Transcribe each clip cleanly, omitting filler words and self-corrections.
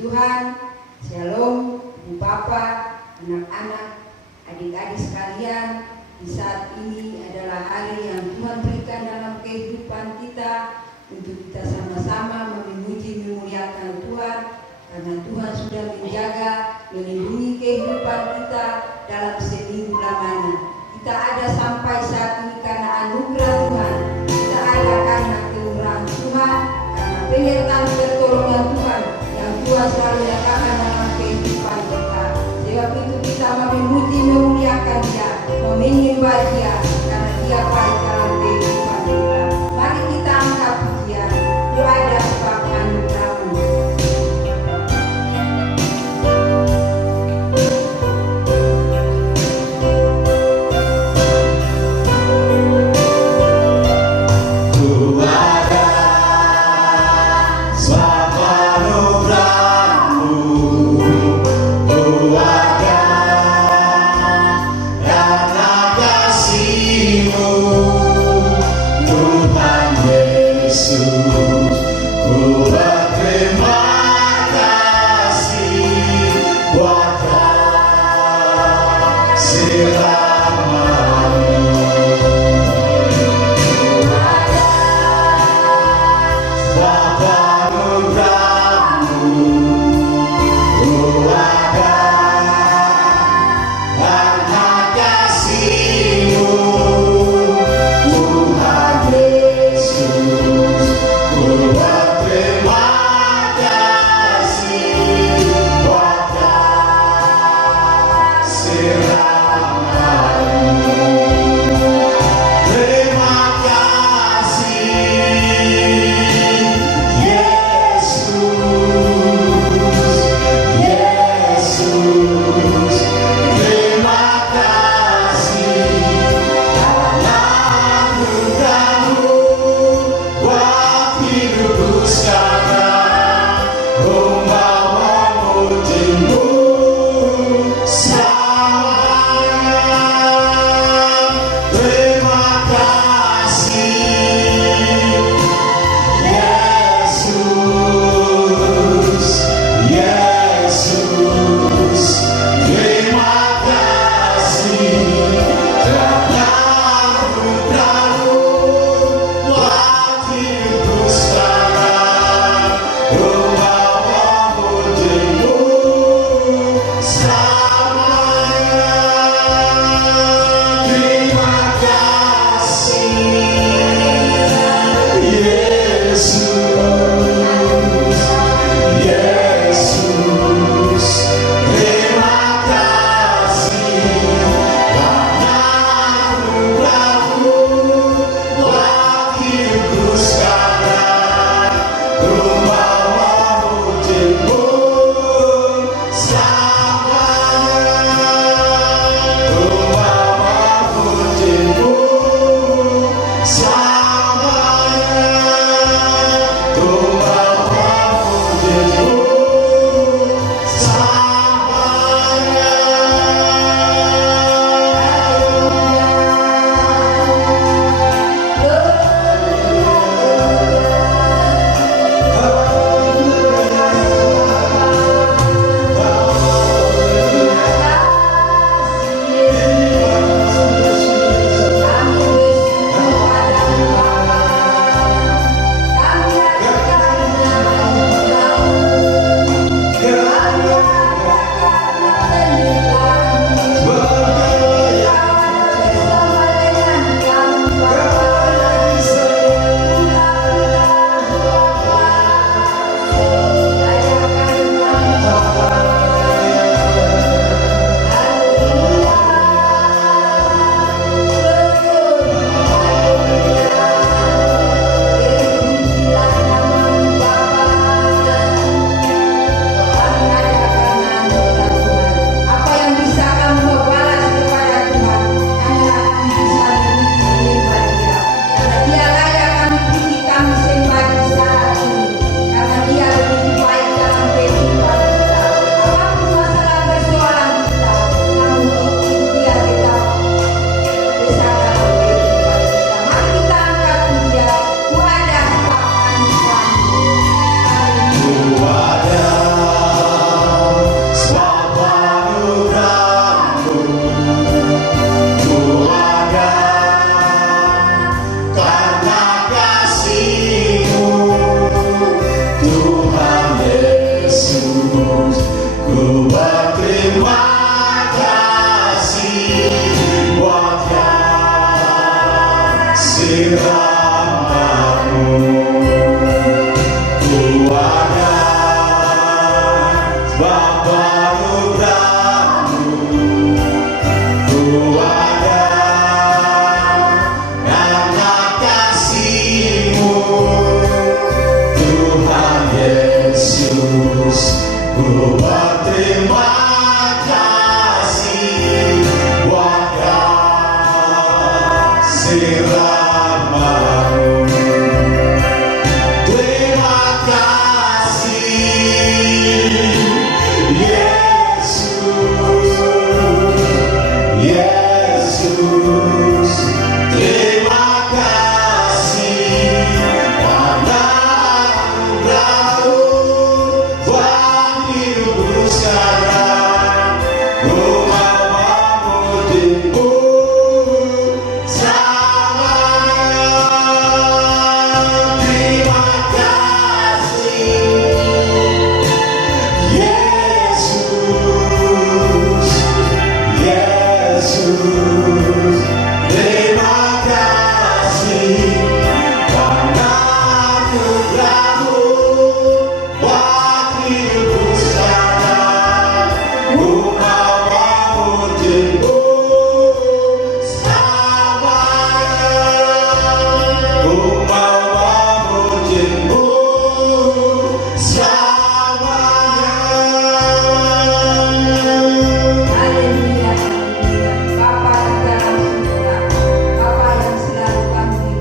Tuhan, Shalom, Ibu Bapak, anak-anak, adik-adik sekalian. Di saat ini adalah hari yang Tuhan berikan dalam kehidupan kita untuk kita sama-sama memuji memuliakan Tuhan, karena Tuhan sudah menjaga, melindungi kehidupan kita dalam seminggu lamanya. Kita ada sampai saat ini karena anugerah Tuhan. Kita ada karena kemurahan Tuhan, karena penyertaan pertolongan Tuhan yang Tuhan selalu nyatakan dalam kehidupan kita. Sebab itu kita memuji memuliakan Dia, menyembah Dia, karena Dia baik dalam kehidupan kita. Mari kita angkat pujian, Ku ada sebab anugerah-Mu. Oh Ku berterima kasih buat kasih rahmat-Mu. Terima kasih Yesus, Yesus. Terima kasih karena anugerah-Mu buat hidupku sekarang. Ku mau memuji-Mu selamanya. Terima kasih Yesus, Yesus. Terima kasih karena anugerah-Mu buat hidupku sekarang. Ku mau memuji-Mu selamanya. Ku mau memuji-Mu selamanya. Haleluya, Bapa di dalam surga, Bapa yang selalu kami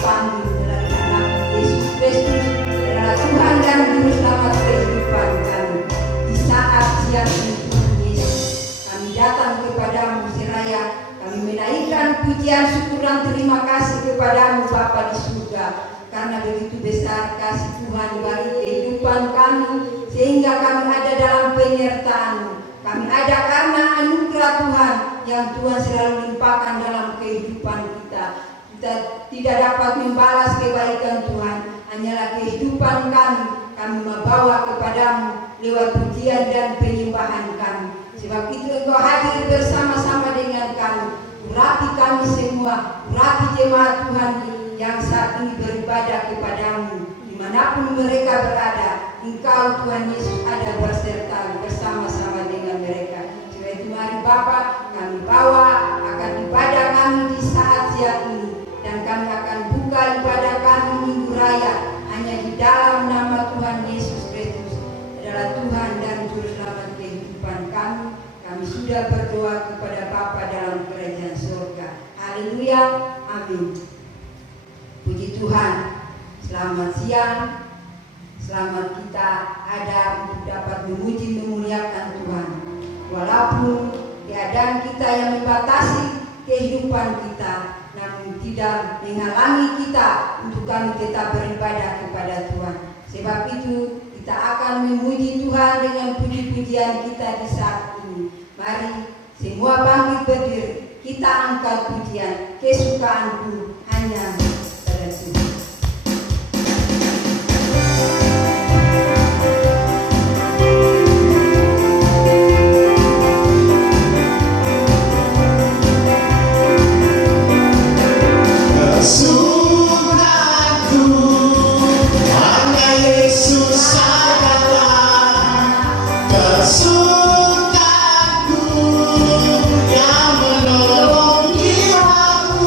panggil melalui anak Yesus Kristus adalah Tuhan dan Juru Selamat kehidupan kami. Di saat siang ini Tuhan Yesus, kami datang kepadamu Seraya, kami menaikkan pujian syukur dan terima kasih kepadamu Bapa di surga, karena begitu besar kasih Tuhan bagi kehidupan kami, sehingga kami ada dalam penyertaan-Mu. Kami ada karena anugerah Tuhan yang Tuhan selalu limpahkan dalam kehidupan kita. Kita tidak dapat membalas kebaikan Tuhan, hanyalah kehidupan kami membawa kepadamu lewat pujian dan penyembahan kami. Sebab itu Engkau hadir bersama-sama dengan kami. Urapi kami semua, urapi jemaat Tuhan yang saat ini beribadah kepadamu. Dimanapun mereka berada, Engkau Tuhan Yesus ada berserta bersama-sama dengan mereka. Sebab itu mari Bapa, kami bawa akan ibadah kami di saat siang ini, dan kami akan buka ibadah kami Minggu Raya hanya di dalam nama Tuhan Yesus Kristus adalah Tuhan dan Juru Selamat kehidupan kami. Kami sudah berdoa kepada Bapa dalam kerajaan surga. Haleluya, amin. Puji Tuhan. Selamat siang. Selamat kita ada untuk dapat memuji memuliakan Tuhan. Walaupun keadaan kita yang membatasi kehidupan kita, namun tidak menghalangi kita untuk kami tetap beribadah kepada Tuhan. Sebab itu kita akan memuji Tuhan dengan puji-pujian kita di saat ini. Mari semua bangkit berdiri, kita angkat pujian, kesukaanku hanya pada Tuhan. Kesukaanku hanya Yesus sajalah. Kesukaanku yang menolong jiwaku.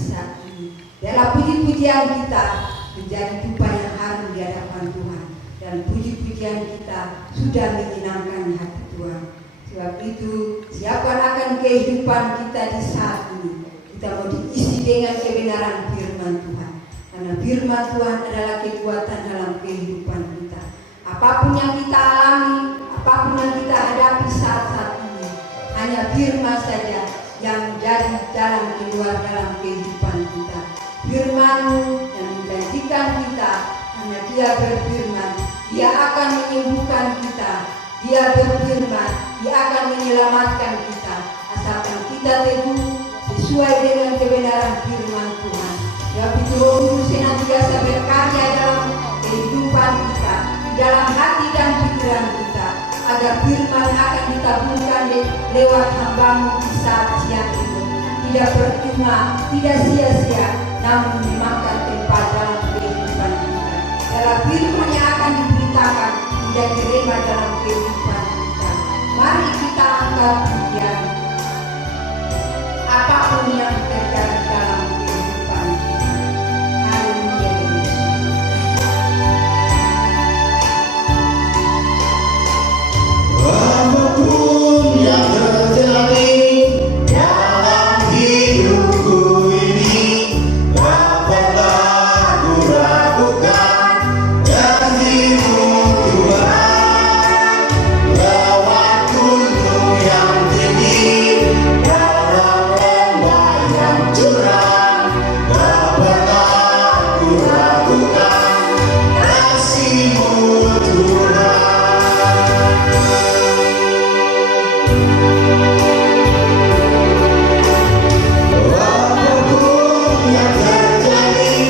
saat ini. Dalam puji-pujian kita menjadi dupa yang harum di hadapan Tuhan, dan puji-pujian kita sudah menyenangkan hati Tuhan. Sebab itu, siapkan akan kehidupan kita di saat ini. Kita mau diisi dengan kebenaran firman Tuhan, karena firman Tuhan adalah kekuatan dalam kehidupan kita. Apapun yang kita alami, apapun yang kita hadapi saat-saat ini, hanya firman saja yang menjadi jalan keluar dalam kehidupan kita. Firman-Mu yang menjanjikan kita, karena Dia berfirman, Dia akan menyembuhkan kita. Dia berfirman, Dia akan menyelamatkan kita, asalkan kita teguh sesuai dengan kebenaran firman Tuhan. Sebab itu Roh Kudus senantiasa berkarya dalam kehidupan kita, dalam hati dan pikiran kita, agar firman akan ditaburkan lewat hamba-Mu di saat siang ini. Tidak percuma, tidak sia-sia, namun memakan tempat dalam kehidupan kita. Dalam firman yang akan diberitakan menjadi rema dalam kehidupan kita. Mari kita angkat pujian. Apapun yang terjadi dalam kehidupan kita. Haleluya Yesus. Apapun yang terjadi dalam hidupku ini, dapatlah ku ragukan janji-Mu Tuhan. Lewat gunung yang tinggi, dalam lembah yang curam, dapatlah ku ragukan kasih-Mu Tuhan. Apapun yang terjadi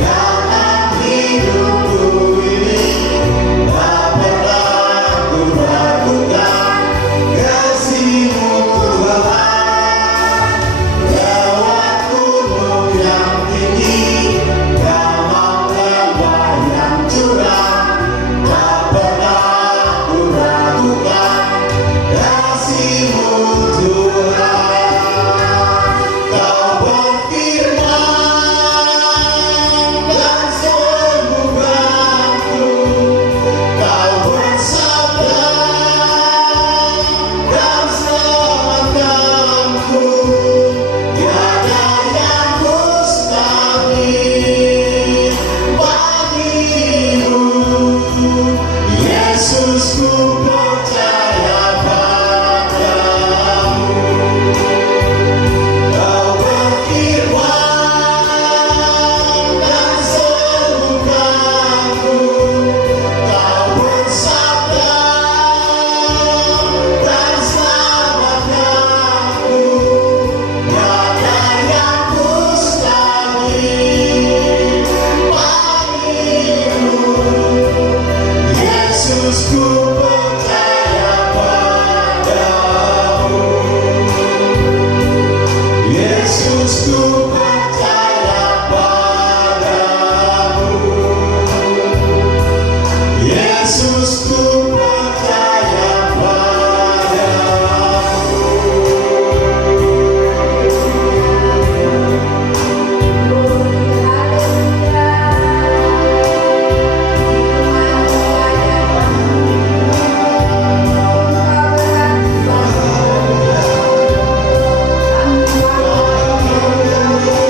dalam hidupku ini, dapatlah ku ragukan kasih-Mu Tuhan. Lewat gunung yang tinggi, dalam lembah yang curam, dapatlah ku ragukan kasih-Mu Tuhan. Kau berfirman dan sembuhkanku, Kau bersabda dan selamatkanku. Tiada yang mustahil bagimu, Yesus, ku percaya padamu. Kau berfirman dan sembuhkanku, Kau bersabda dan selamatkanku. Tiada yang mustahil bagimu, Yesus, ku percaya padamu. Yesus, ku percaya padamu. Yesus, ku percaya padamu. Haleluya.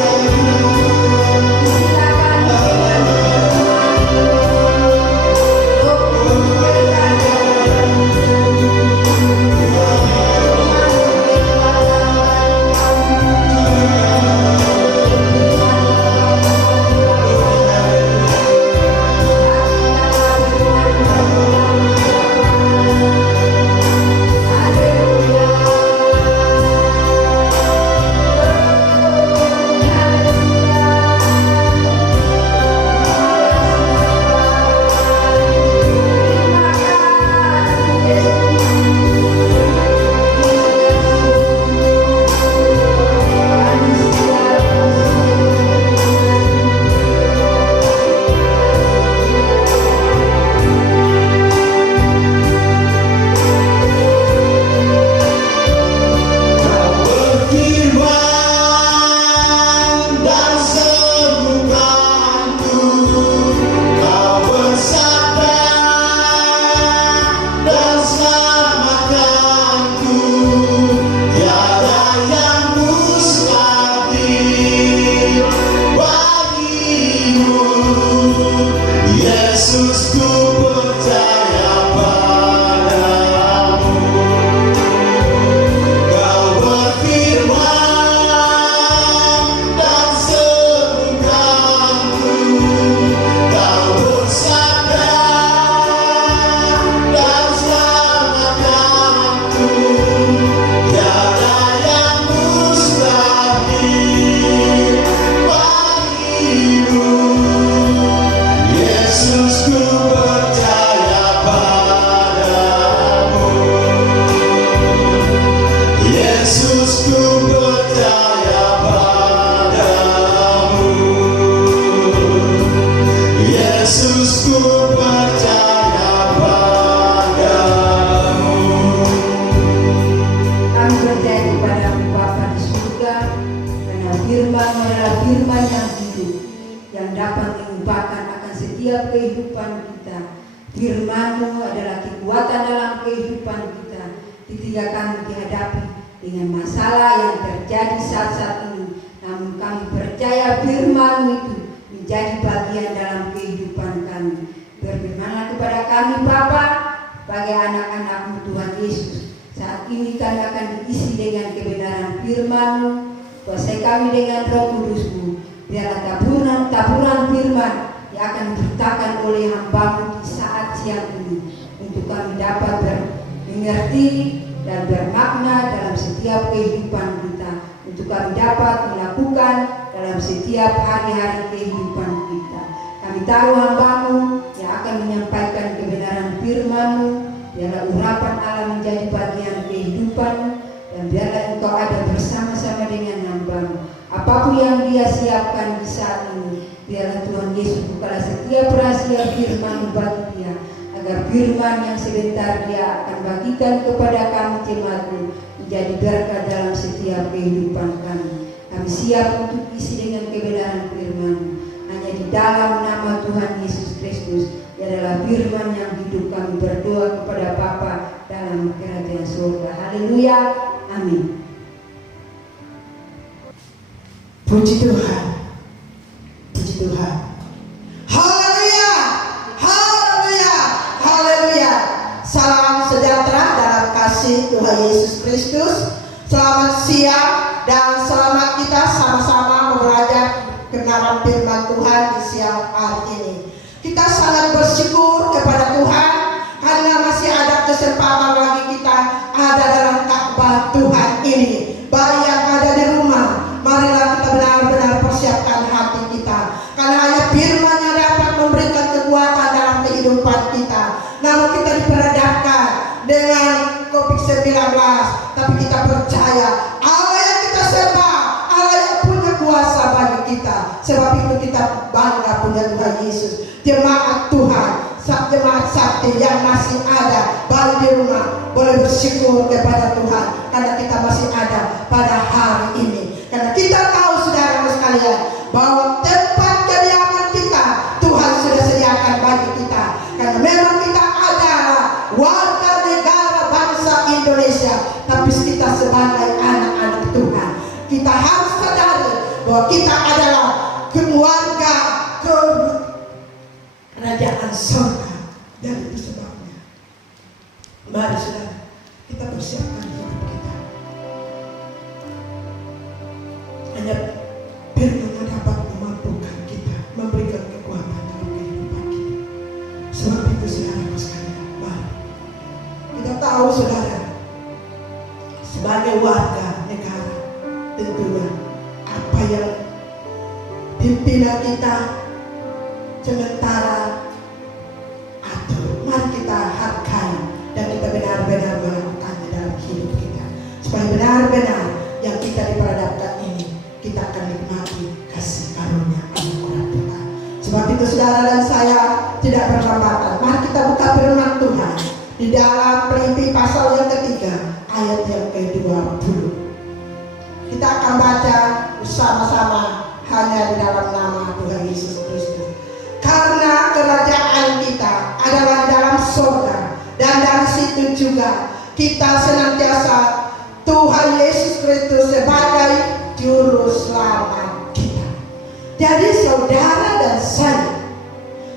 adalah firman yang hidup, yang dapat mengubahkan akan setiap kehidupan kita. Firman-Mu adalah kekuatan dalam kehidupan kita ketika kami dihadapi dengan masalah yang terjadi saat-saat ini. Namun kami percaya firman-Mu itu menjadi bagian dalam kehidupan kami. Berfirmanlah kepada kami Bapa, sebagai anak-anak-Mu Tuhan Yesus. Saat ini kami akan diisi dengan kebenaran firman-Mu. Kuasai kami dengan Roh Kudus-Mu. Biarlah taburan firman yang akan diberitakan oleh hamba-Mu di saat siang ini, untuk kami dapat mengerti dan bermakna dalam setiap kehidupan kita, untuk kami dapat melakukan dalam setiap hari-hari kehidupan kita. Kami taruh hamba-Mu yang akan menyampaikan kebenaran firman-Mu. Biarlah urapan Allah menjadi bagian kehidupan, dan biarlah Engkau ada bersama-sama dengan hamba-Mu. Apapun yang Dia siapkan di saat ini, biarlah Tuhan Yesus bukalah setiap rahasia firman-Mu bagi dia, agar firman yang sebentar Dia akan bagikan kepada kami jemaat-Mu menjadi berkat dalam setiap kehidupan kami. Kami siap untuk isi dengan kebenaran firman-Mu. Hanya di dalam nama Tuhan Yesus Kristus, Dia adalah firman yang hidup, kami berdoa kepada Bapa dalam kerajaan surga. Haleluya, amin. Puji Tuhan, puji Tuhan. Haleluya, haleluya, haleluya. Salam sejahtera dalam kasih Tuhan Yesus Kristus. Selamat siang dan selamat kita sama-sama belajar kebenaran firman Tuhan di siang hari ini. Kita sangat bersyukur kepada Tuhan karena masih ada kesempatan lagi kita ada dalam Ka'bah Tuhan ini. Baik yang ada di rumah, marilah kita benar-benar persiapkan hati kita, karena hanya firman yang dapat memberikan kekuatan dalam kehidupan kita. Namun kita diperhadapkan dengan COVID-19, tapi kita percaya Allah yang kita sembah, Allah yang punya kuasa bagi kita. Sebab itu kita bangga punya Tuhan Yesus. Jemaat Tuhan, jemaat sakti yang masih ada baik di rumah, boleh bersyukur kepada Tuhan karena kita masih ada pada hari ini. Karena kita tahu saudara sekalian bahwa tempat kediaman kita Tuhan sudah sediakan bagi kita. Karena memang kita adalah warga negara bangsa Indonesia, tapi kita sebagai anak-anak Tuhan, kita harus sadari bahwa kita adalah keluarga kerajaan surga. Dan itu sebabnya, mari saudara, kita persiapkan hidup kita. Hanya firman yang dapat memampukan kita, memberikan kekuatan dalam kehidupan kita. Sebab itu saudara sekalian, mari kita tahu saudara, sebagai warga negara, tentunya apa yang pimpinan kita sementara atur, mari kita hargai dan kita benar-benar melakukannya dalam hidup kita, supaya benar-benar yang kita diperhadapkan ini kita akan nikmati kasih karunia anugerah Tuhan. Sebab itu saudara dan saya tidak berlambatan, mari kita buka firman Tuhan di dalam Filipi pasal yang ketiga ayat yang ke-20. Kita akan baca bersama-sama hanya di dalam nama Tuhan Yesus Kristus. Karena kerajaan kita adalah di dalam surga, dan dari situ juga kita senantiasa Tuhan Yesus Kristus sebagai juru selamat kita. Jadi saudara dan saya,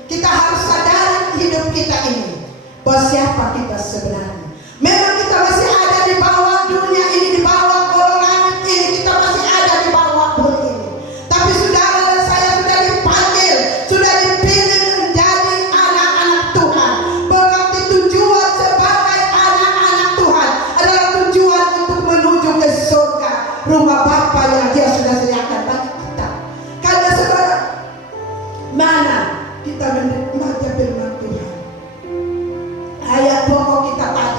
kita harus sadari hidup kita ini bahwa siapa kita sebenarnya. Memang kita masih ada di bawah dunia ini, di bawah kolong langit ini, kita masih ada di bawah bumi ini. Tapi saudara dan saya sudah dipanggil, sudah dipilih menjadi anak-anak Tuhan. Berarti tujuan sebagai anak-anak Tuhan adalah tujuan untuk menuju ke surga, rumah Bapa yang Dia sudah sediakan bagi kita. Karena saudara, mana kita membaca firman Tuhan, ayat pokok kita tadi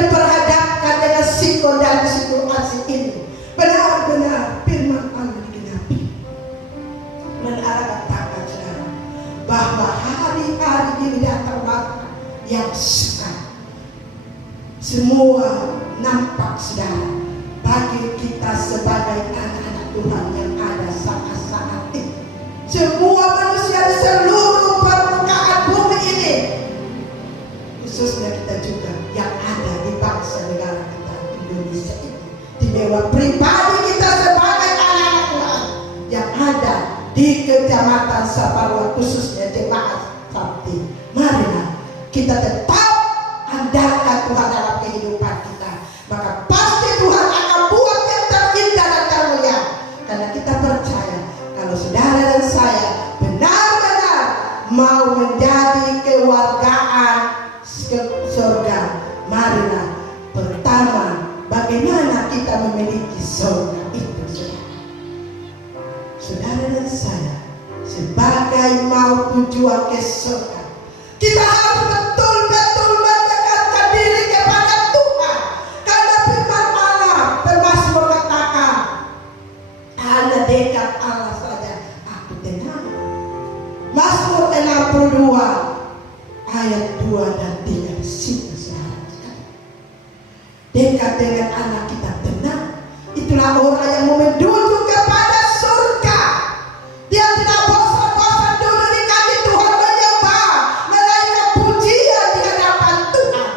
diperhadapkan dengan situasi ini, benar-benar firman Allah digenapi. Menara katakan saudara bahwa hari-hari ini datang waktu yang sukar. Semua nampak saudara bagi kita sebagai anak-anak Tuhan yang ada saat-saat ini. Semua manusia di seluruh permukaan bumi ini, khususnya kita juga yang ada di bangsa negara kita Indonesia ini, istimewa pribadi kita sebagai anak-anak Tuhan yang ada di Kecamatan Saparua, khususnya jemaat Sabti. Marilah kita tetap andalkan Tuhan dalam kehidupan kita, maka pasti Tuhan akan buat yang terindah dan termulia. Karena kita percaya kalau saudara dan saya benar-benar mau menjadi kewargaan surga, marilah pertama bagaimana kita memiliki surga itu, saudara dan saya sebagai mau tujuan ke surga, kita harus betul-betul mendekatkan diri kepada Tuhan. Karena firman Allah bermazmur katakan, hanya dekat Allah saja aku tenang. Mazmur 62 ayat 2 dan 3 di situ saudara. Dekat dengan Allah kita tenang. Itulah orang yang mau menuju kepada surga. Dia tidak bosan-bosan dulu di kaki Tuhan menyembah, menaikkan pujian di hadapan Tuhan.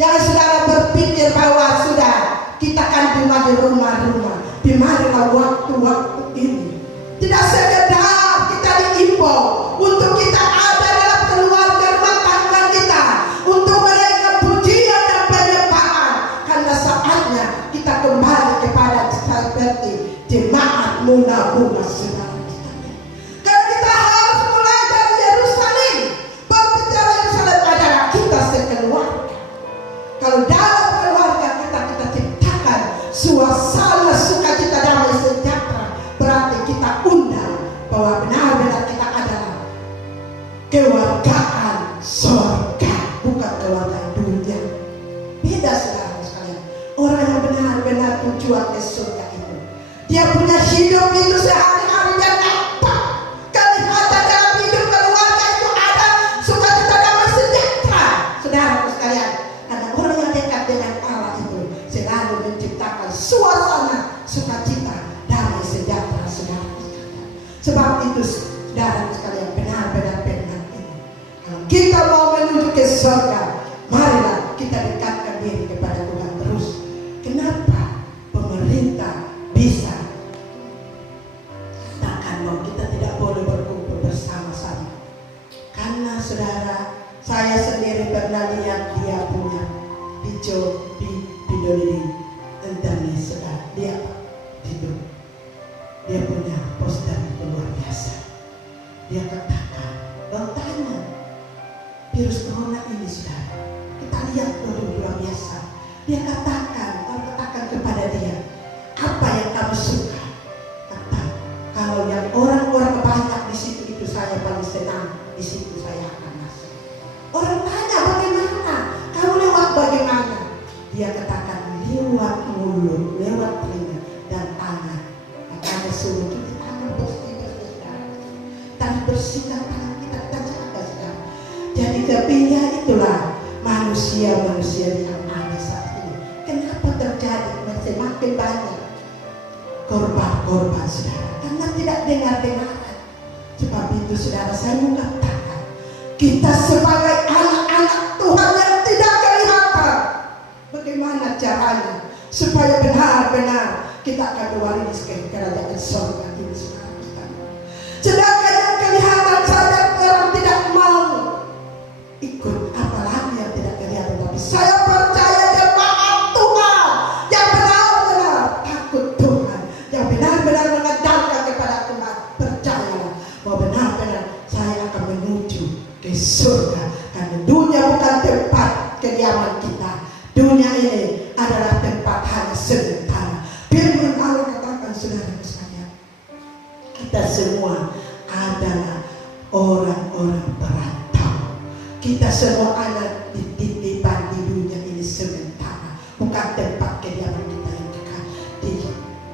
Jangan saudara berpikir bahwa sudah kita kan cuma di rumah-rumah. Di mana waktu-waktu ini tidak sekedar kita diimbau untuk kita ada dalam keluarga rumah tangga kita untuk menaikkan pujian dan penyembahan, karena saatnya kita kembali kepada seperti jemaat muna-muna saudara. Karena kita harus mulai dari Yerusalem. Berbicara Yerusalem adalah kita sekeluarga. Kalau dalam keluarga kita ciptakan suasana sukacita damai sejahtera, berarti kita undang bahwa benar-benar kita adalah kewargaan surga, bukan keluarga dunia. Beda saudara sekalian. Orang yang benar-benar tujuan ke surga itu, dia punya hidup itu sehari-hari dan apa kelihatan dalam hidup keluarga itu ada sukacita damai sejahtera, saudara sekalian. Karena orang yang dekat dengan Allah itu selalu menciptakan suasana sukacita damai sejahtera, saudara sekalian. Sebab itu saudara sekalian, benar-benar ini kalau kita mau menuju ke surga, marilah kita dekatkan diri kepada Tuhan terus. Kenapa pemerintah bisa katakan bahwa kita tidak boleh berkumpul bersama-sama? Karena saudara, saya sendiri pernah lihat dia punya video di internet, saudara. Dia punya poster itu luar biasa. Dia katakan, bertanya virus corona ini, saudara, kita lihat luar biasa. Dia katakan kepada dia, apa yang kamu suka? Kata, kalau yang orang-orang banyak di situ itu saya paling senang, di situ saya akan masuk. Orang tanya bagaimana? Kamu lewat bagaimana? Dia katakan lewat mulut, lewat telinga dan tangan. Makanya suruh cuci tangan bersih-bersih. Dan bersihkan tangan kita jaga sekarang. Jadi kepinya itulah manusia-manusia yang ada saat ini. Kenapa terjadi semakin banyak korban-korban, saudara? Karena tidak dengar-dengaran. Sebab itu saudara, saya mau katakan, kita sebagai anak-anak Tuhan yang tidak kelihatan, bagaimana caranya supaya benar-benar kita akan mewaris kerajaan surga ini, saudara. Sedangkan yang kelihatan saja orang tidak mau ikut, apalagi yang tidak kelihatan. Tapi saya percaya jemaat Tuhan yang benar-benar takut Tuhan, yang benar-benar mengandalkan kepada Tuhan, percayalah bahwa benar-benar saya akan menuju ke surga. Karena dunia bukan tempat kediaman kita. Dunia ini adalah tempat hanya sementara. Firman Allah katakan, saudara sekalian, kita semua adalah orang-orang perantau. Kita semua ada dititipkan di dunia ini sementara. bukan tempat kediaman kita yang kekal.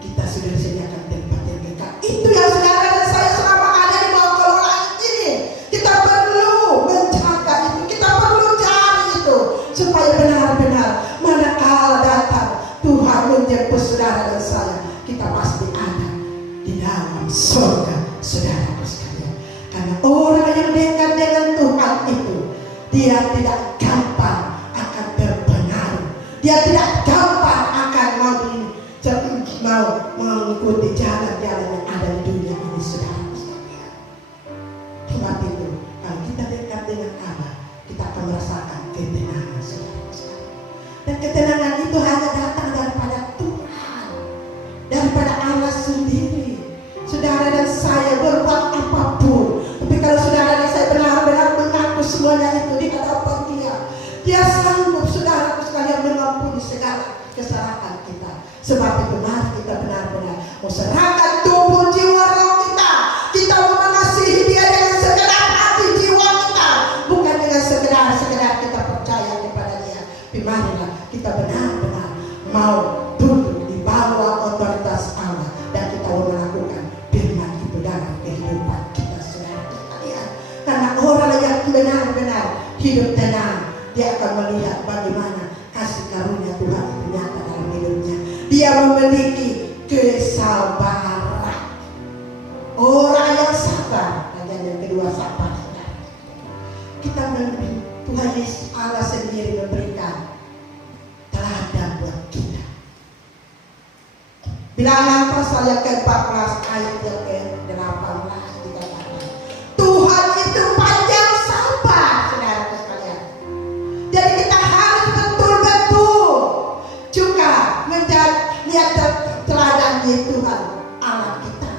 Kita sudah disediakan tempat yang kekal. Itu yang saudara dan saya selama ada di bawah kelolaan ini. Kita perlu menjaga itu, kita perlu cari itu supaya benar-benar manakala datang Tuhan menjemput saudara dan saya, kita pasti ada di dalam surga, saudaraku sekalian. Karena orang yang dekat dengan Tuhan itu, dia tidak gampang akan terpengaruh. Dia tidak gampang akan mau mengikuti jalan-jalan yang ada di dunia ini, saudaraku sekalian. Sebab itu, kalau kita dekat dengan Allah, kita akan merasakan ketenangan, saudaraku sekalian. Dan ketenangan itu hanya datang daripada Tuhan, daripada Allah sendiri. Saudara dan saya berbuat apapun, tapi kalau saudara dan saya benar-benar mengaku semuanya itu di hadapan Dia sanggup, saudaraku sekalian, mengampuni segala kesalahan kita. Sebab itu mari kita benar-benar serahkan tubuh, jiwa, roh kita. Kita mau mengasihi Dia dengan segenap hati jiwa kita, bukan dengan sekedar kita percaya kepada Dia. Tapi marilah kita benar-benar mau duduk di bawah otoritas Allah, dan kita mau melakukan firman itu dalam kehidupan kita, saudara sekalian. Karena orang yang benar-benar hidup tenang, dia akan melihat bagaimana kasih karunia Tuhan itu nyata dalam hidupnya. Dia memiliki kesabaran. Orang yang sabar, bagian yang kedua sabar. Kita Tuhan Yesus Allah sendiri memberikan teladan buat kita. Bilangan pasal yang ke-14 ayat yang ke-18 dikatakan, Tuhan itu panjang sabar, saudara sekalian. Jadi kita harus betul-betul juga lihat teladan Tuhan Allah kita.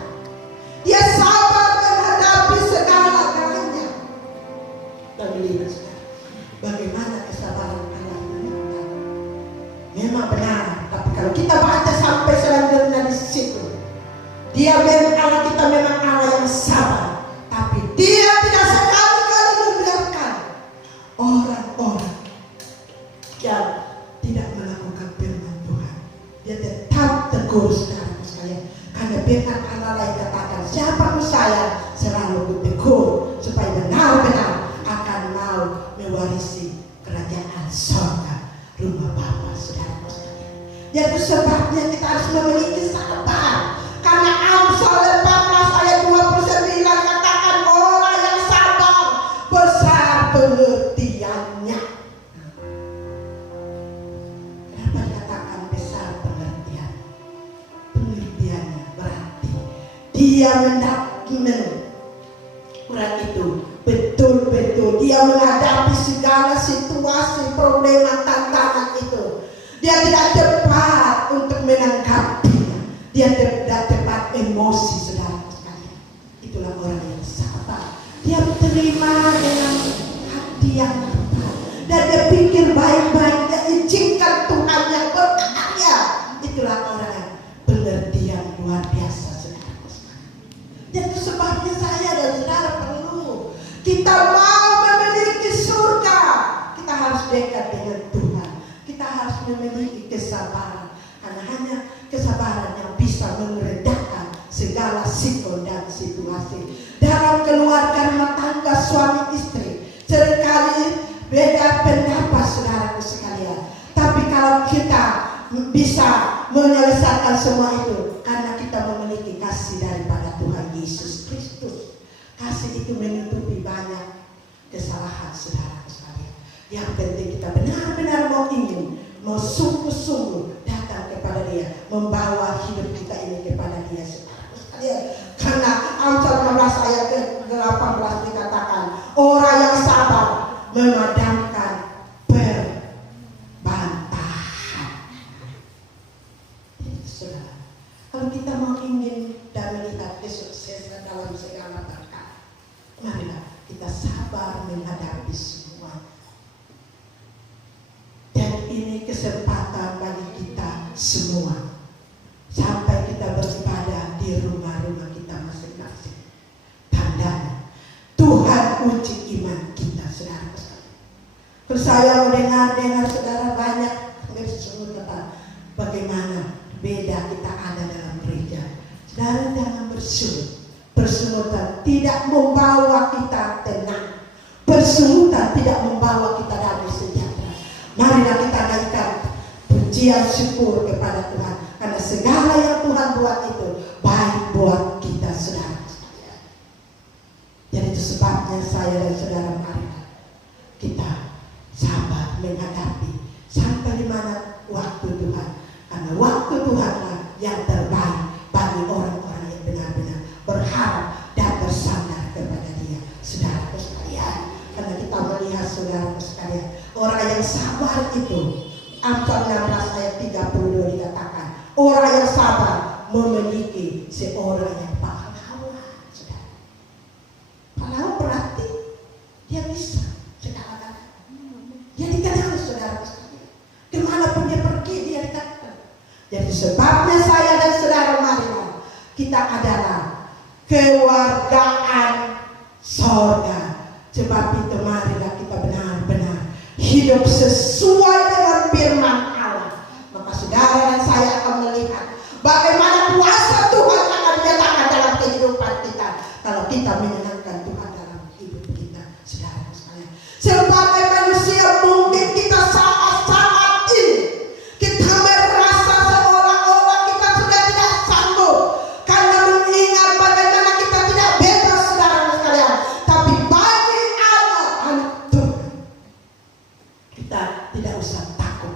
Dia sabar menghadapi segala-galanya. Dan lihat bagaimana kesabaran Allah ini. Memang benar, tapi kalau kita baca sampai selanjutnya di situ, Dia memang Allah kita, memang Allah yang sabar, tapi Dia tidak sekali-kali membiarkan orang-orang yang tidak melakukan firman Tuhan. Dia tetap tegur, saudara sekalian. Karena firman Allah lain katakan, siapapun saya selalu kutegur, supaya benar-benar akan mau mewarisi kerajaan surga, rumah Bapa, saudara sekalian. Jadi sebabnya kita harus memiliki sabar. Karena Amsal 14 ayat 29 katakan, orang yang sabar besar pengertiannya. Kenapa dikatakan besar pengertian? Pengertiannya berarti dia orang itu betul-betul dia menghadapi segala situasi, problema, tantangan itu. Dia tidak cepat untuk menanggapinya. Dia tidak cepat emosi, saudara sekalian. Itulah orang yang sabar. Dia terima dengan hati yang lapang, dan dia pikir baik-baik. Dia izinkan Tuhan yang berkarya. Itulah orang yang pengertian luar biasa, saudara sekalian. Dan itu sebabnya saya dan saudara perlu, kita mau memiliki surga, kita harus dekat dengan Tuhan. Kita harus memiliki kesabaran, karena hanya kesabaran yang bisa meredakan segala sikon dan situasi. Dalam keluarga rumah tangga suami istri seringkali beda pendapat, saudaraku sekalian. Tapi kalau kita bisa menyelesaikan semua itu, karena kita memiliki kasih daripada Tuhan Yesus Kristus. Kasih itu menutupi banyak kesalahan, saudaraku sekalian. Yang penting kita benar-benar mau sungguh-sungguh datang kepada Dia, membawa hidup kita ini kepada Dia, saudaraku sekalian. Karena Amsal 15 ayat ke-18 dikatakan, orang yang sabar memadamkan perbantahan. Saudara, kalau kita mau ingin dan melihat kesuksesan dalam segala berkat, marilah kita sabar menghadapi semua. Dan ini kesempatan bagi kita semua, sampai kita beribadah di rumah-rumah kita masing-masing. Tandanya Tuhan uji iman kita, saudara sekalian. Saya mendengar saudara banyak bersungguh kata ketika kita ada dalam gereja. Saudara jangan bersungut. Bersungutan tidak membawa kita tenang. Bersungutan tidak membawa kita damai sejahtera. Marilah kita naikkan pujian syukur kepada Tuhan. Karena segala yang Tuhan buat itu baik buat kita, saudara sekalian. Jadi itu sebabnya saya dan saudara, marilah kita sabar menghadapi sampai di mana waktu Tuhan. Karena waktu Tuhanlah yang terbaik bagi orang-orang yang benar-benar berharap dan bersandar kepada Dia, saudara sekalian. Karena kita melihat, saudara sekalian, orang yang sabar itu, Amsal 16 ayat 32 dikatakan, orang yang sabar memiliki seorang yang pahlawan, saudara. Pahlawan berarti dia bisa segala-galanya. Dia dikenal, saudara sekalian. Kemanapun dia pergi, dia dikenal. Jadi sebabnya saya dan saudara, marilah kita adalah kewargaan sorga. Sebab itu marilah kita benar-benar hidup sesuai dengan firman Allah. Maka saudara dan saya akan melihat bagaimana kuasa Tuhan akan dinyatakan dalam kehidupan kita kalau kita menyenangkan Tuhan dalam hidup kita, saudara sekalian. Sebagai manusia mungkin kita saat-saat ini kita merasa seolah-olah kita sudah tidak sanggup karena mengingat bagaimana kita tidak bebas, saudara sekalian. Tapi bagi anak-anak Tuhan, kita tidak usah takut,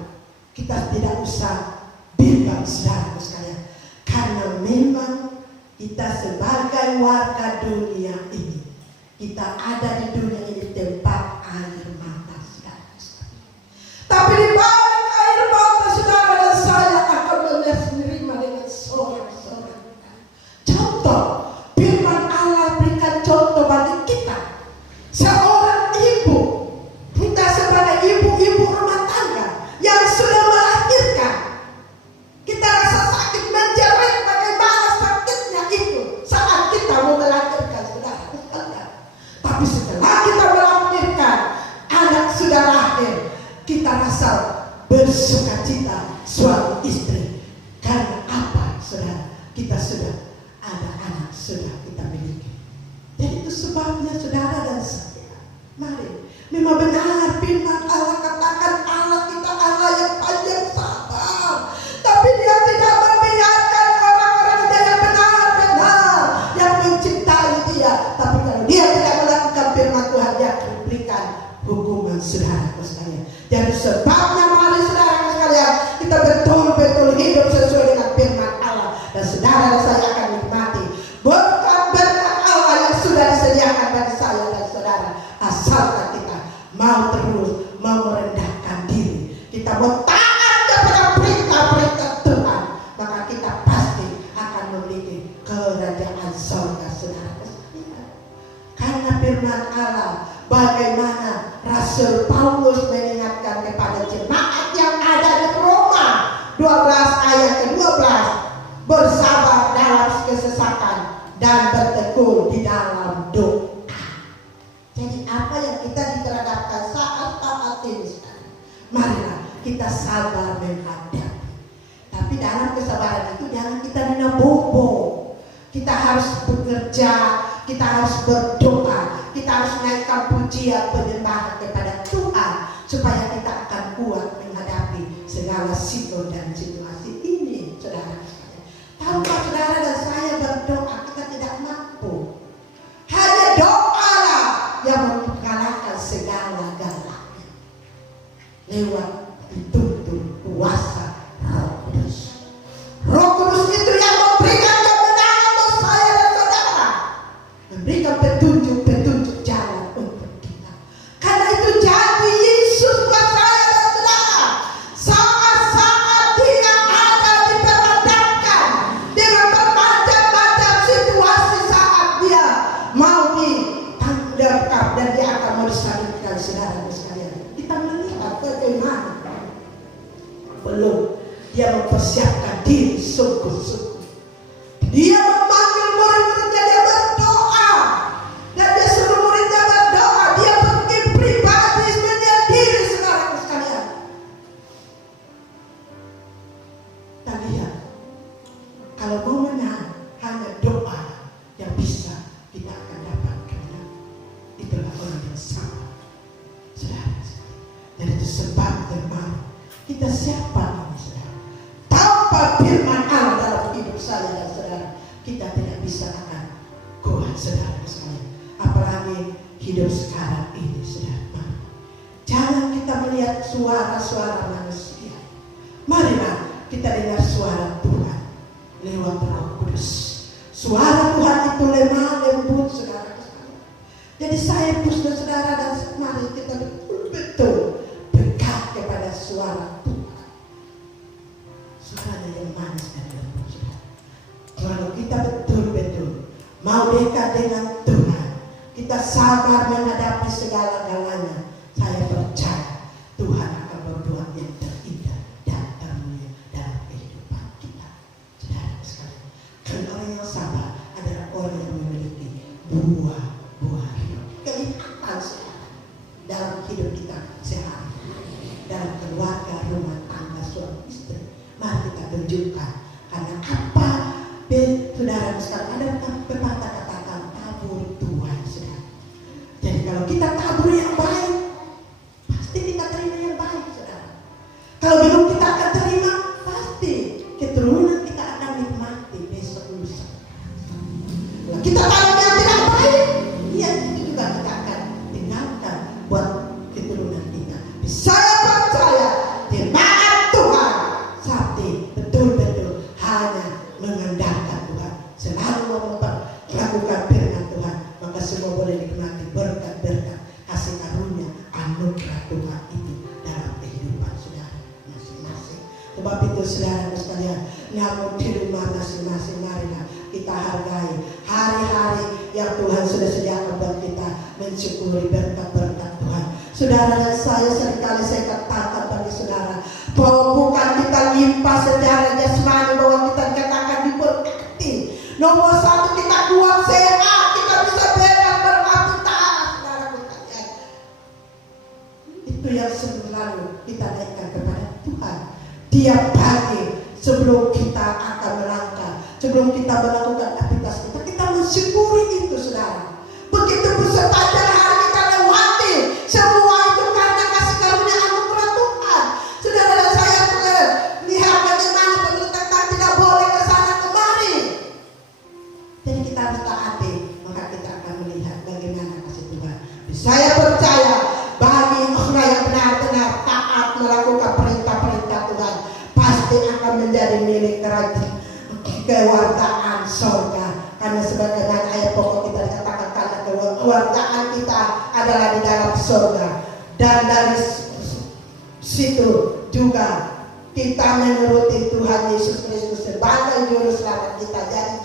kita tidak usah bimbang, saudara sekalian. Karena memang kita sebagai warga dunia ini, kita ada di dunia ini tempat air mata, saudara sekalian. Tapi di balik air mata, saudara dan saya akan menerima dengan sorak-sorak. Contoh, firman Allah berikan contoh bagi kita. Seorang ibu, kita sebagai ibu-ibu rumah tangga yang sudah melahirkan, kita rasa sakit menjerit, bagaimana sakitnya itu saat kita mau melahirkan, saudara sekalian. Tapi setelah kita melahirkan, anak sudah lahir, kita rasa bersukacita suami istri. Karena apa, saudara? Kita sudah ada anak, sudah kita miliki. Jadi itu sebabnya, saudara dan saya, mari, memang benar firman Allah katakan Allah kita Allah yang panjang sabar. Tapi Dia tidak membiarkan orang-orang Dia yang benar-benar yang mencintai Dia. Tapi kalau dia tidak melakukan firman Tuhan, Dia akan berikan hukuman, saudara sekalian. Dan sebabnya mari, saudara sekalian, kita betul-betul hidup sesuai dengan firman Allah. Dan saudara dan saya akan nikmati berkat-berkat Allah yang sudah disediakan bagi saya dan saudara. Asalkan kita mau terus, mau merendahkan diri, kita mau taat kepada perintah-perintah Tuhan, maka kita pasti akan memiliki kerajaan surga, saudara sekalian. Karena firman Allah, bagaimana Rasul Paulus mengingatkan kepada jemaat yang ada di Roma 12 ayat ke-12, bersabar dalam kesesakan dan bertekun di dalam doa. Jadi apa yang kita diperhadapkan saat-saat ini, marilah kita sabar menghadapi. Tapi dalam kesabaran itu jangan kita bobo. Kita harus bekerja, kita harus berdoa, kita harus naikkan pujian penyembahan kepada Tuhan supaya kita akan kuat menghadapi segala situasi dan situasi ini, saudara. Tanpa saudara dan saya berdoa, kita tidak mampu. Hanya doalah yang mengalahkan segala-galanya lewat dituntun kuasa Roh Kudus. Roh Kudus itu yang memberikan kebenaran untuk saya dan saudara, memberikan petunjuk-petunjuk jalan untuk kita. Karena itu janji Yesus buat saya dan saudara, saat-saat Dia ada diperhadapkan dengan bermacam-macam situasi, saat Dia mau ditangkap dan Dia akan mau disalibkan, saudara sekalian. Kita melihat bagaimana belum Dia mempersiapkan diri sungguh-sungguh. Dia memanggil murid-muridnya, Dia berdoa, dan Dia suruh muridnya berdoa. Dia pergi pribadi menyendiri, saudara sekalian. Kita lihat firman Allah dalam hidup saya dan saudara, kita tidak bisa akan kuat, saudara sekalian. Apalagi hidup sekarang ini, saudara. Jangan kita melihat suara-suara manusia. Marilah kita dengar suara Tuhan lewat Roh Kudus. Suara Tuhan itu lemah lembut, saudara sekalian. Jadi saya pun saudara dan mari kita betul-betul dekat kepada suara Tuhan. Suara yang manis dan lembut, saudara. Kalau kita betul-betul mau dekat dengan Tuhan, kita sabar menghadapi segala-galanya, saya percaya Tuhan akan berbuat yang terindah dan termulia dalam kehidupan kita. Saudara sekalian, karena orang yang sabar adalah orang yang memiliki buah-buah kelihatan dalam hidup kita sehari-hari, dalam keluarga, rumah tangga, suami istri. Mari kita tunjukkan, karena apa? Saudara sekalian, ada pepatah katakan tabur tuai, saudara. Jadi kalau kita tabur yang baik, pasti kita terima yang baik, saudara. Kalau belum kita akan terima, pasti keturunan kita akan nikmati besok lusa. Kalau kita tanam yang tidak baik, ya itu juga kita akan tinggalkan buat keturunan kita. Saya percaya di mana Tuhan sabti betul-betul hanya mengandalkan Tuhan, selalu melakukan firman Tuhan, maka semua boleh nikmati berkat-berkat kasih karunia anugerah Tuhan itu dalam kehidupan saudara masing-masing. Sebab itu saudara sekalian, namun di rumah masing-masing marilah kita hargai hari-hari yang Tuhan sudah sediakan buat kita, mensyukuri berkat-berkat Tuhan. Saudara dan saya seringkali saya katakan bagi saudara bahwa bukan kita limpah secara jasmani, bahwa kita dikatakan diberkati. Nomor satu, kita kuat sehat, kita bisa bebas beraktivitas, saudara sekalian. Itu yang selalu kita naikkan kepada Tuhan. Tiap pagi sebelum kita akan melangkah, sebelum kita melakukan aktivitas kita mensyukuri itu, saudara. Begitu pun sepanjang hari kita lewati, semua itu karena kasih karunia anugerah Tuhan. Saudara dan saya lihat bagaimana pemerintahan tidak boleh ke sana kemari. Jadi kita harus taati, maka kita akan melihat bagaimana kasih Tuhan. Saya percaya bagi orang yang benar-benar taat melakukan perintah-perintah Tuhan, pasti akan menjadi milik kerajaan kewargaan sorga. Karena sebagaimana ayat pokok kita dikatakan, karena kewargaan kita adalah di dalam sorga, dan dari situ juga kita menuruti Tuhan Yesus Kristus sebagai juru selamat kita. Jadi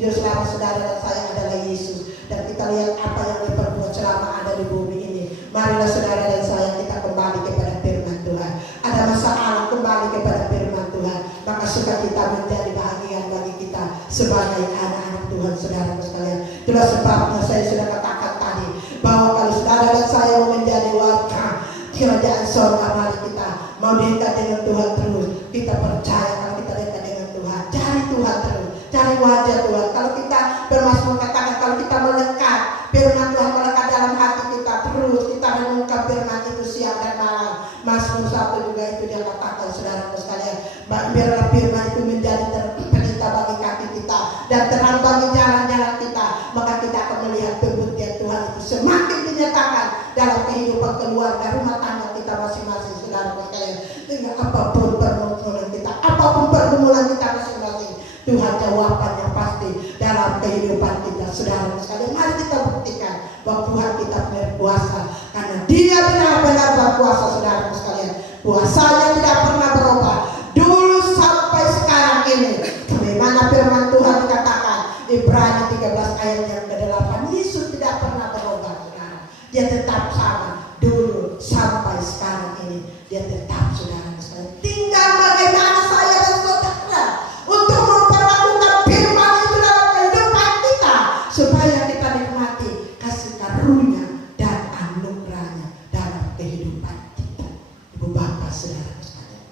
juru selamat saudara dan saya adalah Yesus, dan kita lihat apa yang diperbuat selama ada di bumi ini. Marilah saudara dan saya kita kembali kepada firman Tuhan. Ada masalah, kembali kepada firman Tuhan, maka sukacita menjadi bahagian bagi kita sebagai anak-anak Tuhan, saudara sekalian. Itulah sebabnya saya sudah katakan tadi bahwa kalau saudara dan saya mau menjadi warga kerajaan surga, mari kita mau dekat dengan Tuhan terus. Kita percaya kalau kita dekat dengan Tuhan, cari Tuhan terus, cari wajah Tuhan. Kalau kita bermasmur katakan, kalau kita melekat firman Tuhan melekat dalam hati kita terus, kita renungkan firman itu siang dan malam. Mazmur 1 juga itu dia katakan, saudara sekalian, biarlah firman itu menjadi pelita bagi kaki kita dan terang bagi jalan-jalan kita, maka kita akan melihat pembuktian Tuhan itu semakin dinyatakan dalam kehidupan keluarga, rumah tangga kita masing-masing, saudara sekalian. Dengan apapun pergumulan kita, apapun pergumulan kita masing-masing, Tuhan jawabannya pasti dalam kehidupan kita, saudara sekalian. Mari kita buktikan bahwa Tuhan kita berkuasa, karena Dia benar-benar berkuasa, saudara sekalian. Kuasanya tidak pernah berubah dulu sampai sekarang ini. Bagaimana firman Tuhan dikatakan Ibrani 13 ayat yang ke-8, Yesus tidak pernah berubah, saudara. Dia tetap sama dulu sampai sekarang ini. Dia tetap, saudara sekalian. Tinggal bagaimana saya dan saudara untuk memperlakukan firman itu dalam kehidupan kita, supaya kita nikmati kasih karunia dan anugerahnya dalam kehidupan kita. Ibu bapak saudara sekalian,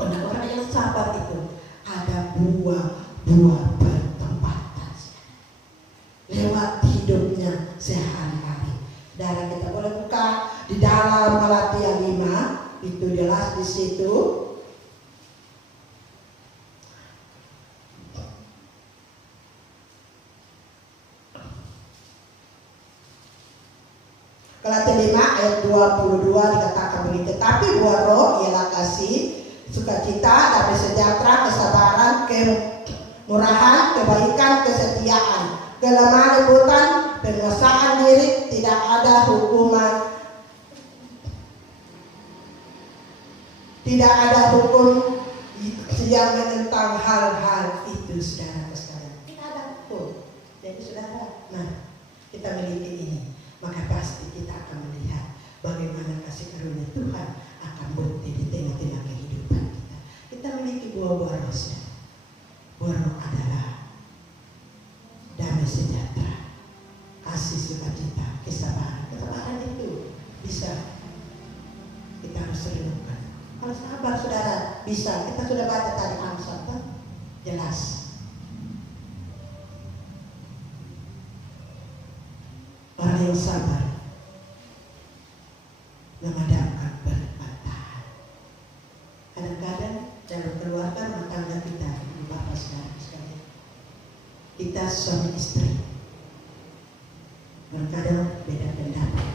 orang yang sabar itu ada buah-buah bertempatan lewat hidupnya sehari-hari. Darah kita boleh buka di dalam Galatia 5, itu jelas di situ. Galatia 5 ayat 22 dikatakan begitu. Tapi buah roh ialah kasih, sukacita, damai sejahtera, kesabaran, kemurahan, kebaikan, kesetiaan, kelemah lembutan, penguasaan diri. Tidak ada hukuman, tidak ada hukum yang menentang hal-hal itu, saudara sekalian. Tidak ada hukum. Jadi saudara, nah kita miliki ini, maka pasti kita akan melihat bagaimana kasih karunia Tuhan akan bukti di tengah-tengah kehidupan kita. Kita memiliki buah-buah roh. Buah roh adalah damai sejahtera, kasih, sukacita, kesabaran. Kesabaran itu bisa kita harus renungkan. Kalau sabar saudara bisa, kita sudah baca tadi Amsal, jelas. Orang yang sabar memadamkan perbantahan. Kadang-kadang dalam keluarga rumah tangga kita, ibu bapak saudara sekalian, kita suami istri, kadang beda pendapat.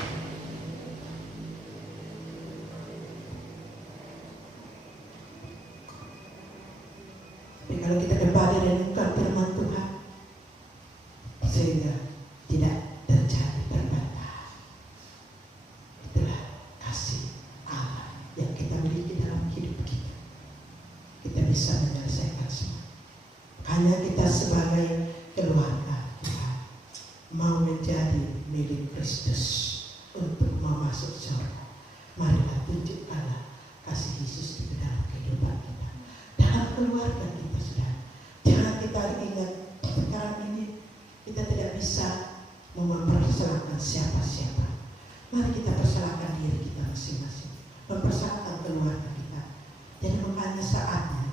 Tapi kalau kita kembali renungkan firman Tuhan, sehingga tidak terjadi perbedaan. Itulah kasih Allah yang kita miliki dalam hidup kita. Kita bisa menyelesaikan semua. Hanya kita sebagai keluarga Tuhan mau menjadi milik Kristus untuk mau masuk surga. Marilah tunjuk Allah kasih Yesus di dalam kehidupan kita, dalam keluarga kita, sudah. Jangan kita ingat sekarang ini kita tidak bisa mempersalahkan siapa-siapa. Mari kita persalahkan diri kita masing-masing, mempersalahkan keluarga kita. Jadi makanya saatnya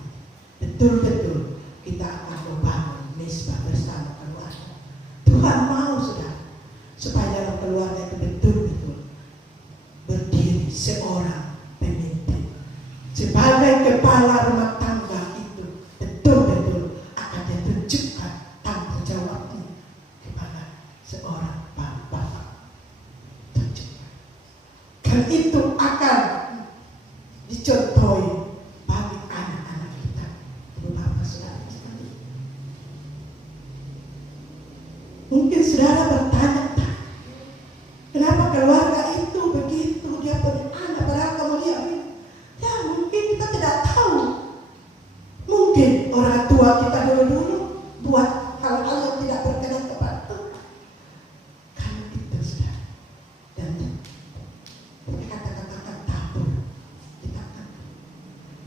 betul-betul kita akan membangun mesbah bersama keluarga. Tuhan mau sudah supaya dalam keluarga itu betul-betul berdiri seorang pemimpin sebagai kepala rumah tangga. Itu betul-betul akan ditunjukkan tanggung jawabnya kepada seorang bapak. Tunjukkan. Dan itu akan dicontohi bagi anak-anak kita. Ibu bapak saudara sekalian. Mungkin saudara bertanya, kenapa keluarga itu begitu, dia punya anak, padahal kamu lihat ini. Ya mungkin kita tidak tahu. Mungkin orang tua kita dulu-dulu buat hal-hal yang tidak berkenan kepada Tuhan. Karena itu sudah. Dan kata-kata tabur kita kan.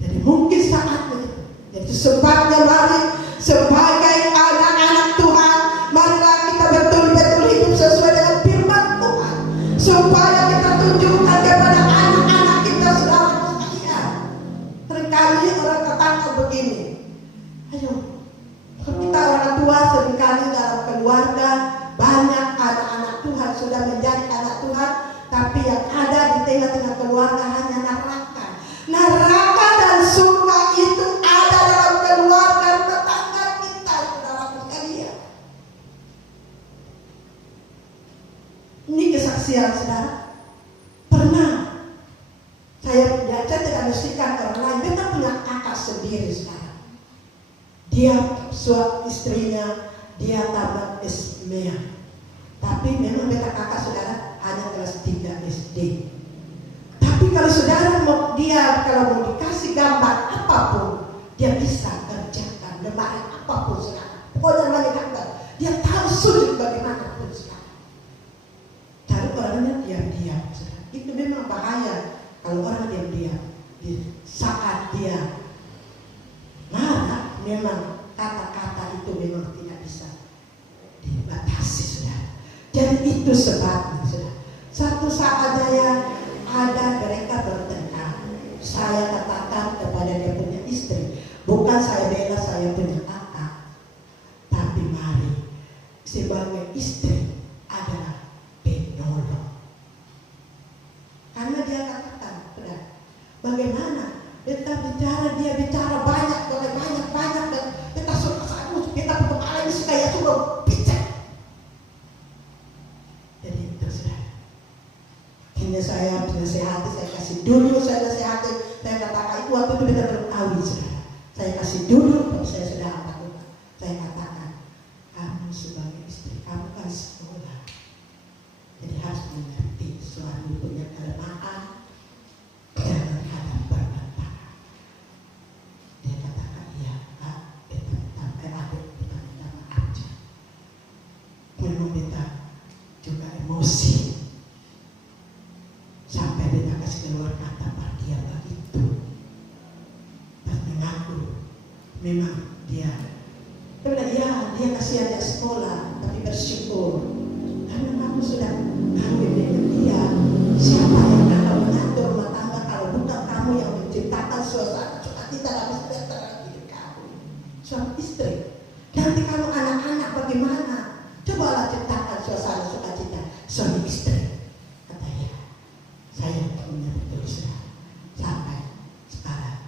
Jadi mungkin saatnya itu. Jadi sebabnya mari sebagai anak-anak Tuhan, marilah kita betul-betul hidup sesuai dengan firman Tuhan, supaya kita tunjukkan kepada anak-anak kita, saudara sekalian. Seringkali orang ketangkap begini, ayo kita orang tua seringkali dalam keluarga banyak anak-anak Tuhan sudah menjadi anak Tuhan, tapi yang ada di tengah-tengah keluarga hanya neraka. Neraka dan surga itu ada dalam keluarga rumah tangga kita, saudara sekalian. Ini kesaksian saudara. Pernah saya tidak mestikan orang lain, beta punya kakak sendiri saudara. Dia suami istrinya, dia tamat SMA. Tapi memang beta kakak saudara hanya kelas 3 SD. Tapi kalau saudara kalau mau dikasih gambar apapun, dia bisa kerjakan lemari apapun saudara. Pokoknya namanya gambar, dia tahu sulit bagaimanapun saudara. Cari orangnya diam-diam saudara. Itu memang bahaya kalau orang diam-diam. Di saat dia marah, memang kata-kata itu memang tidak bisa dibatasi saudara. Jadi itu sebabnya saudara. Satu saat ada mereka bertengkar. Saya katakan kepada dia punya istri, bukan saya bela saya punya kakak, tapi mari sebagai istri adalah penolong. Karena dia katakan, saudara, bagaimana kita bicara, dia bicara banyak dan kita suka satu, kita kepala ini suka ya suka bicara. Jadi itu saudara, Saya kasih duduk, kalau saya sudah apa Tuhan. Saya katakan, kamu sebagai istri, kamu kan sekolah. Jadi harus mengerti suami punya kelemahan, jangan ada berantakan. Dia katakan, iya Pak, kita adik, kita minta maaf aja. Memang kita juga emosi. Sampai dia kasih keluar kata Pak, dia begitu. Dan mengaku, memang dia dia kasihan dia sekolah, tapi bersyukur. Karena kamu sudah kawin dengan dia. Siapa yang akan mengatur rumah tangga kalau bukan kamu yang menciptakan suasana sukacita dalam sejahtera hidup kamu. Suami istri. Nanti kalau anak-anak bagaimana? Cobalah ciptakan suasana sukacita suami istri. Kata ya, saya punya betul sudah sampai sekarang.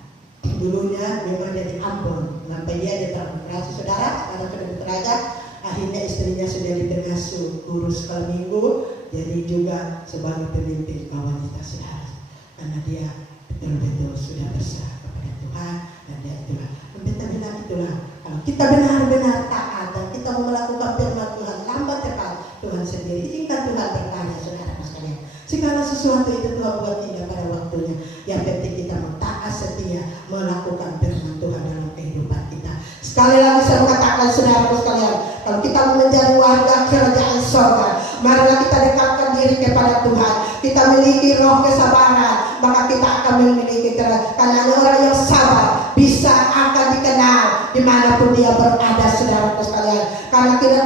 Dulunya memang jadi Ambon, sampai dia terintegrasi saudara, sekarang sudah berderajat. Akhirnya istrinya sudah dipengasuh guru sekolah minggu, jadi juga sebagai pemimpin kaum wanita saudara. Karena dia betul-betul sudah berserah kepada Tuhan dan dia itulah. Kita bilang itulah. Kalau kita benar-benar taat dan kita mau melakukan firman Tuhan lambat cepat, Tuhan sendiri ingat Tuhan berkarya saudara sekalian. Segala sesuatu itu Tuhan buat indah pada waktunya. Yang penting kita mau taat setia melakukan firman Tuhan dalam kehidupan kita. Sekali lagi saya mengatakan saudara sekalian, kalau kita mau menjadi warga kerajaan sorga, marilah kita dekatkan diri kepada Tuhan. Kita memiliki roh kesabaran, maka kita akan memiliki karena orang yang sabar bisa akan dikenal dimanapun dia berada saudara sekalian. Karena kita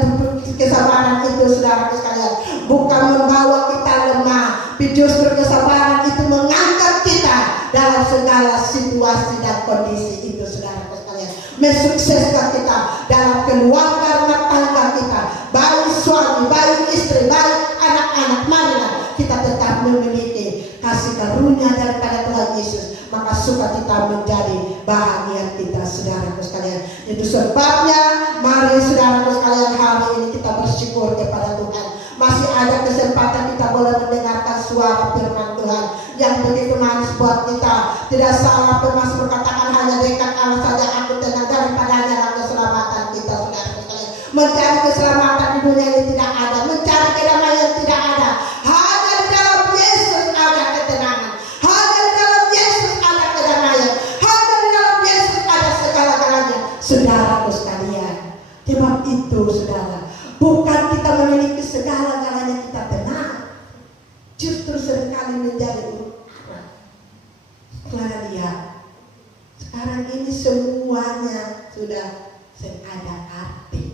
kesabaran itu saudara sekalian bukan membawa kita lemah, tapi justru kesabaran itu mengangkat kita dalam segala situasi dan kondisi itu saudara sekalian. Mensukseskan kita dalam keluarga rumah tangga kita, baik suami, baik istri, baik anak-anak. Marilah kita tetap memiliki kasih karunia daripada Tuhan Yesus, maka sukacita menjadi bahagia kita saudara sekalian. Itu sebabnya mari saudara sekalian hari ini kita bersyukur kepada Tuhan. Masih ada kesempatan kita boleh mendengarkan suara firman Tuhan yang begitu manis buat kita. Tidak salah Mas berkatakan hanya dekat Allah saja aku tenang, daripada dalam keselamatan kita saudara sekalian. Mencari keselamatan di dunia ini tidak ada, mencari kedamaian tidak ada. Hanya di dalam Yesus ada ketenangan, hanya di dalam Yesus ada kedamaian, hanya di dalam Yesus ada segala-galanya saudara sekalian. Sebab itu saudara, bukan kita memiliki segala-galanya kita tenang, justru seringkali menjadi urut-urut. Saudara lihat, sekarang ini semuanya sudah ada arti.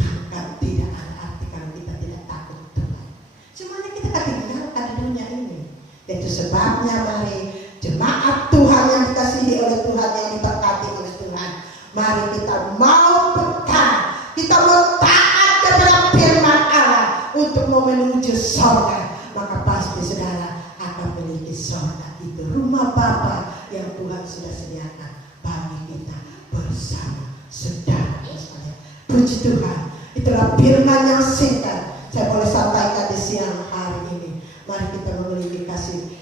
Bahkan tidak ada arti kalau kita tidak takut Tuhan. Semuanya kita akan tinggalkan di dunia ini. Itu sebabnya mari jemaat Tuhan yang dikasihi oleh Tuhan, yang diberkati oleh Tuhan, mari kita mau pegang, kita mau taat kepada firman Allah untuk mau menuju surga. Maka pasti saudara akan memiliki surga itu, rumah Bapa yang Tuhan sudah sediakan bagi kita bersama saudara sekalian. Puji Tuhan, itulah firman yang singkat saya boleh sampaikan di siang hari ini. Mari kita memiliki kasih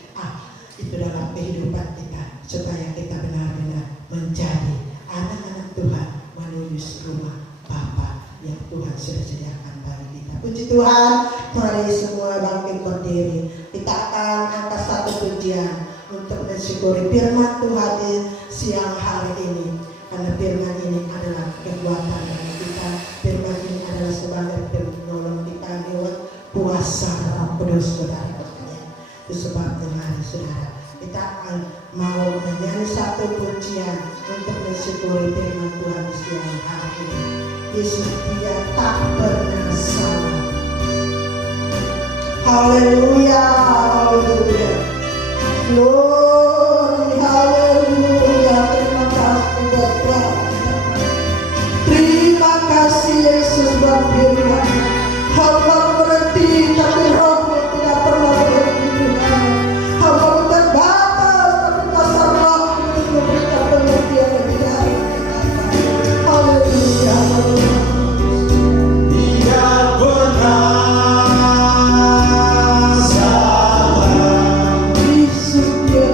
itu dalam kehidupan kita, supaya kita benar-benar menjadi anak-anak Tuhan menuju rumah Bapa yang Tuhan sudah sediakan bagi kita. Puji Tuhan, mari semua bangkit berdiri. Kita akan angkat satu pujian untuk mensyukuri firman Tuhan di siang hari ini. Karena firman ini adalah kekuatan bagi kita. Firman ini adalah sebagai penolong kita lewat kuasa Roh Kudus saudara. Itu sebabnya mari saudara, kita akan mau menyanyi satu pujian untuk mensyukuri firman Tuhan di siang hari ini. Yesus dia tak pernah salah. Haleluya, haleluya, glory, haleluya. Terima kasih Bapa, terima kasih Yesus berfirman, hamba berhenti tapi rohmu tidak pernah berhenti Tuhan. Hamba terbatas tapi kuasa rohmu memberikan pengertian bagi kami. Haleluya, haleluya. Tidak pernah salah. Yesus dia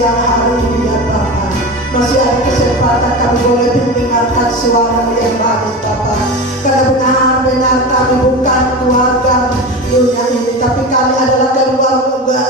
siang hari ini ya Bapa. Masih ada kesempatan kami boleh mendengarkan suara yang manis Bapa. Karena benar-benar kami bukan keluarga dunia ini, tapi kami adalah keluarga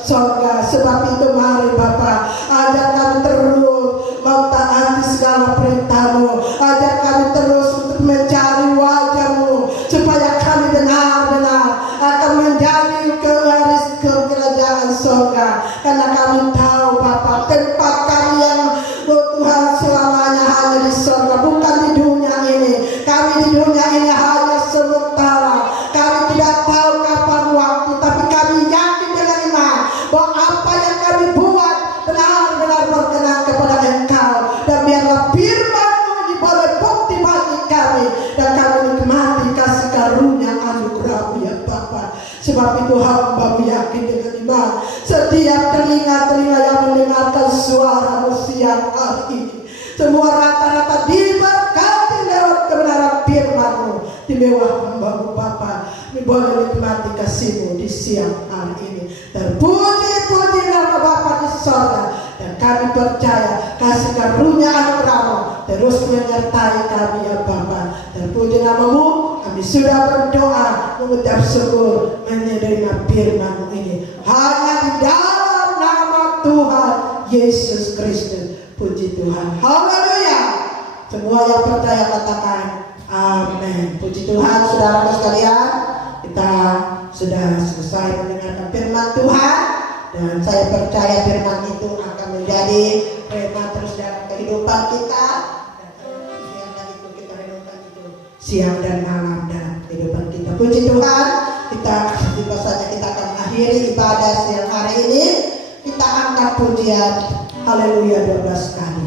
surga. Sebab itu mari Bapa, ajar kami terus mentaati segala perintah-Mu. Ajar kami terus untuk mencari wajah-Mu, supaya kami benar-benar akan menjadi kewaris kerajaan surga. Karena kami tahu Bapa, tempat kami yang Tuhan selamanya hanya di surga, bukan di dunia ini. Kami di dunia ini hanya sementara. Kami tidak tahu kapan waktu, tapi kami yakin dengan iman bahwa apa yang kami buat benar-benar berkenan kepada Engkau. Dan biarlah firman-Mu ini boleh bukti bagi kami, dan kami nikmati kasih karunia anugerah-Mu ya Bapa. Sebab itu hamba-Mu yakin dengan iman, setiap telinga-telinga yang mendengarkan suara-Mu siang hari ini, semua rata-rata diberkati lewat kebenaran firman-Mu. Di mewah hamba-Mu Bapa, boleh nikmati kasih-Mu di siang hari ini. Terpuji-puji nama Bapa di sorga, dan kami percaya kasih karunia anugerah-Mu terus menyertai kami ya Bapa. Terpuji nama-Mu, kami sudah berdoa mengucap syukur menerima firman-Mu ini hanya di dalam nama Tuhan Yesus Kristus. Puji Tuhan, haleluya. Semua yang percaya katakan amin. Puji Tuhan. Saudara sekalian, kita sudah selesai mendengarkan firman Tuhan, dan saya percaya firman itu akan menjadi rema terus dalam kehidupan kita, dan biarlah itu kita renungkan itu siang dan malam dalam kehidupan kita. Puji Tuhan. Kita tiba saja kita akan akhiri ibadah siang hari ini. Kita angkat pujian haleluya 12 kali.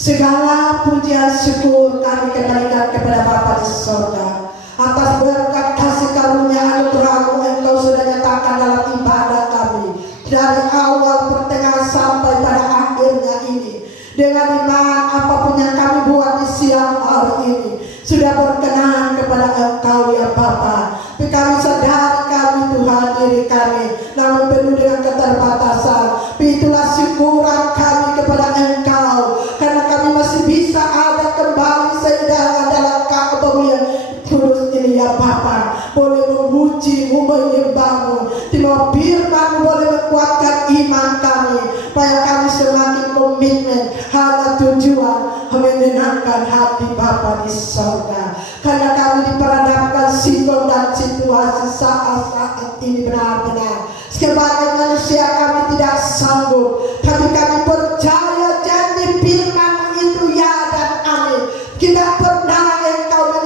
Segala pujian syukur kami kembalikan kepada Bapa di surga atas berkat kasih karunia anugerah-Mu. Engkau sudah nyatakan dalam ibadah kami dari awal pertengahan sampai pada akhirnya ini. Dengan iman apapun yang kami buat di siang hari ini sudah berkenan kepada Engkau ya Bapa. Tapi kami sadar kami Tuhan diri kami namun penuh dengan keterbatasan. Itulah syukuran kami kepada Engkau, karena kami masih bisa ada kembali seiringan dalam Kau yang kudus ini ya Bapa. Boleh memuji-Mu, menyembah-Mu, timau firman-Mu boleh menguatkan iman kami, supaya kami semakin komitmen hanya tujuan menyenangkan hati Bapa di surga. Karena kami diperhadapkan situasi dan situasi saat ini benar-benar sebagai manusia kami tidak sanggup, tapi kami percaya janji firman itu ya dan amin. Tidak pernah Engkau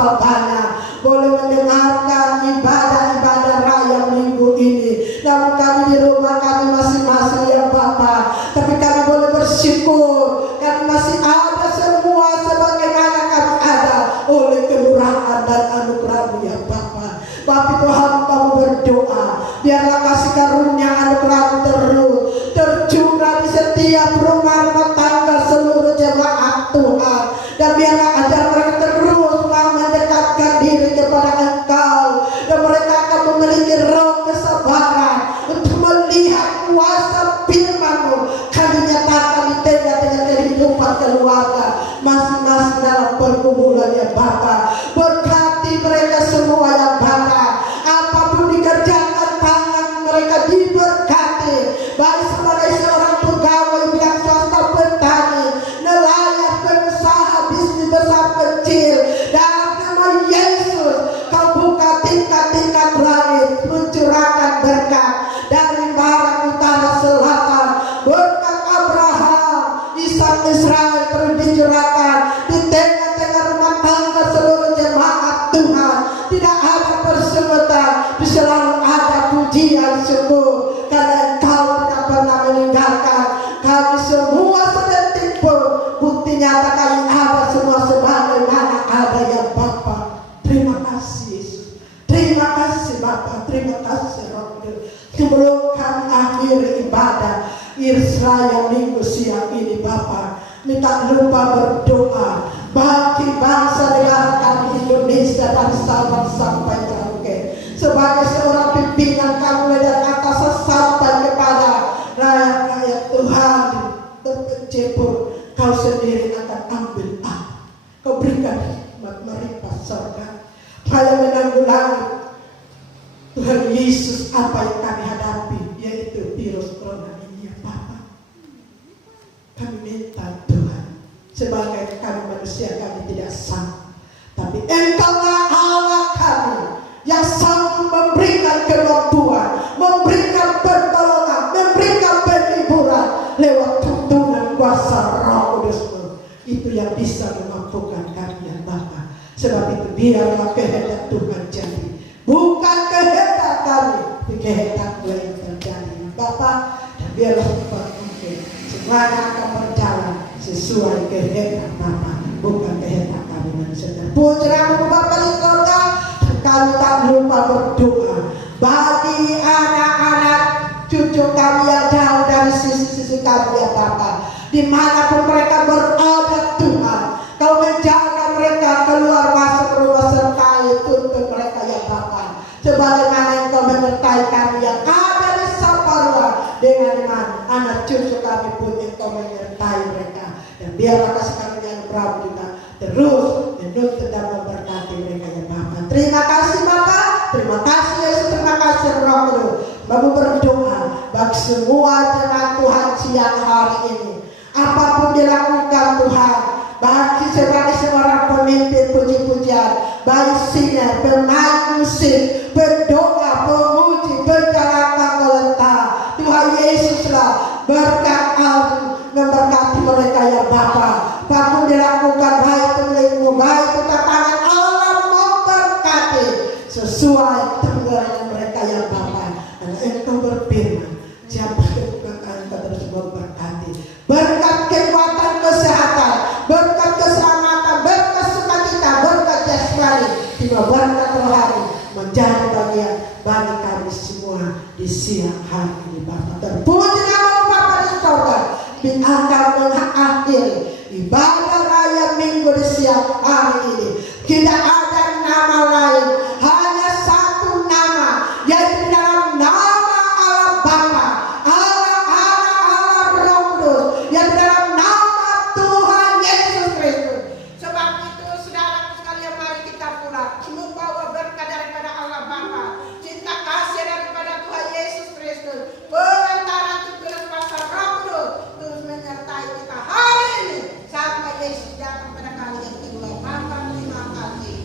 betapa banyak boleh mendengarkan ibadah-ibadah raya minggu ini. Namun kami di rumah kami masing-masing ya Bapa, tapi kami boleh bersyukur kami masih ada semua sebagaimana kami ada oleh kemurahan dan anugerah-Mu ya Bapa. Bapa itu hamba berdoa, biarlah kasih karunia anugerah-Mu terus tercurah di setiap rumah tangga seluruh jemaat Tuhan, dan biarlah ada mereka terus mendekatkan diri kepada Engkau, dan mereka akan memiliki roh kesabaran untuk melihat kuasa firman-Mu kami nyatakan di tengah-tengah kehidupan keluarga masing-masing dalam pergumulan ya Bapa. Berkati mereka semua ya Bapa, apapun dikerjakan tangan mereka diberkati, baik sebagai seorang pegawai pihak swasta, petani, nelayan, pengusaha, bisnis besar kecil. Dalam nama Yesus Kau buka tingkat-tingkat langit, mencurahkan berkat dari barat, utara, selatan. Berkat Abraham, Ishak, Israel terus dicurahkan di tengah-tengah rumah tangga seluruh jemaat Tuhan. Tidak ada persemutan, selalu ada pujian syukur karena Engkau tidak pernah meninggalkan kami semua sedetik pun. Bukti nyata kami ada semua sebagaimana ada ya Bapa. Terima kasih Yesus, terima kasih Bapa, terima kasih Roh Kudus. Sebelum kami akhiri ibadah Israel minggu siang ini Bapa, minta lupa berdoa bagi bangsa negara kami Indonesia dari Sabang sampai Merauke. Sebagai seorang pimpinan kami dari atas sampai kepada rakyat-rakyat Tuhan terpencil pun Kau sendiri akan ambil alih. Kau berikan hikmat melimpah surga supaya menanggulangi Tuhan Yesus apa yang kami hadapi, yaitu virus corona ini ya Bapa. Kami minta Tuhan, sebagai kami manusia kami tidak sanggup, tapi Engkaulah Allah kami yang sanggup memberikan kemampuan, memberikan pertolongan, memberikan penghiburan lewat tuntunan kuasa Roh Kudus-Mu. Itu yang bisa memampukan kami ya Bapa. Sebab itu biarlah kehendak Tuhan jadi, bukan kehendak kami, tapi kehendak-Mu yang terjadi ya Bapa. Dan biarlah mungkin semuanya akan berjalan sesuai kehendak Bapa, bukan kehendak kami manusia. Puji-Mu Bapa di surga. Kami tak lupa berdoa bagi anak-anak cucu kami yang jauh dari sisi-sisi kami ya Bapa, dimanapun mereka berada Tuhan, Kau menjaga mereka keluar masuk rumah sertai tuntun mereka ya Bapa, sebagaimana yang Kau menyertai kami yang ada di Saparua, dengan iman anak cucu kami pun yang Kau menyertai mereka. Dan biarlah kasih kami yang berapa juga terus menuntut dan memberkati mereka ya Bapa. Terima kasih Bapa, terima kasih Yesus, terima kasih Roh Kudus. Bapak berdoa bagi semua jemaat Tuhan siang hari ini, apapun dilakukan Tuhan, bagi sebagai seorang pemimpin puji-pujian, baik singer, pemain musik, pendoa, pemuji, penjalankan melentang, Tuhan Yesuslah berkat Allah memberkati mereka ya Bapa. Apapun dilakukan baik itu milik-Mu, baik itu tangan Allah memberkati sesuai tanggapan mereka ya Bapa. Dan Engkau berfirman, siapa yang Engkau terus memberkati, berkat kekuatan kesehatan, berkat keselamatan, berkat sukacita, berkat jasmani, hingga berkat rohani menjadi bagian bagi kami semua di siang hari ini Bapa. Terpuji nama-Mu Bapa di surga. Akan mengakhiri ibadah raya minggu di siang hari ini. Tidak ada nama lain, hanya satu nama, yaitu dalam nama Allah Bapa, Allah Anak, Allah Roh Kudus, yang dalam nama Tuhan Yesus Kristus. Sebab itu saudara sekalian, mari kita pulang membawa berkat daripada Allah Bapa, cinta kasih daripada Tuhan Yesus Kristus, pengantaran tuntunan kuasa Roh Kudus terus menyertai kita hari ini sampai Yesus datang pada kali yang kedua. Bapa, terima kasih.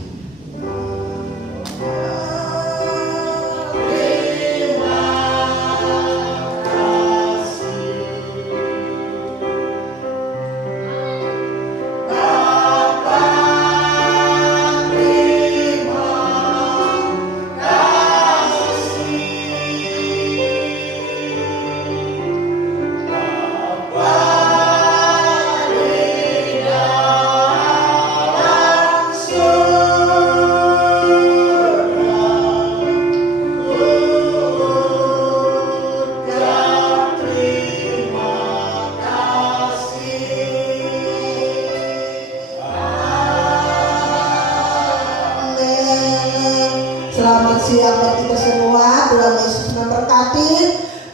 siang buat kita semua. Tuhan Yesus memberkati.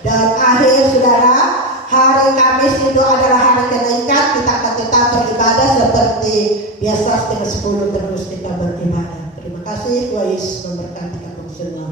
Dan akhir saudara, hari Kamis itu adalah hari kenaikan. Kita akan tetap beribadah seperti biasa setengah 10 terus kita beribadah. Terima kasih. Tuhan Yesus memberkati kamu semua.